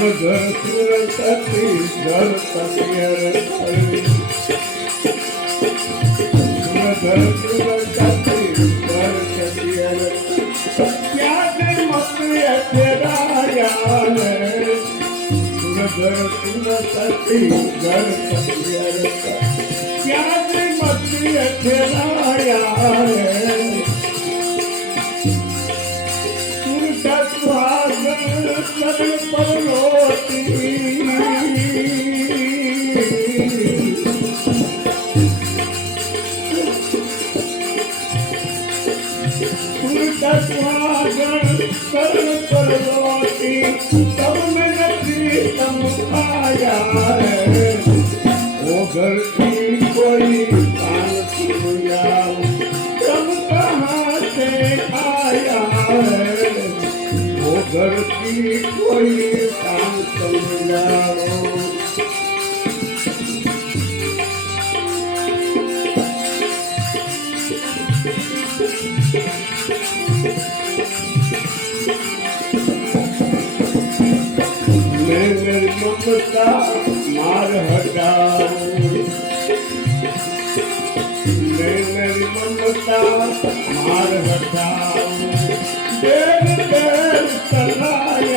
घर सुरतती घर तकियर खड़ी घर सुरतती घर तकियर क्या से मस्ती तेरा यार घर सुरतती घर तकियर क्या से मस्ती तेरा यार परलोटी परलोटी तब मैंने प्रीतम खाया है वो घर की कोई कान सुन जाओ तब कहाँ से आया है घर की कोई काम समझाओ मैं मेरी ममता मार हटाओ मैं मेरी ममता मार हटाओ देर देर चला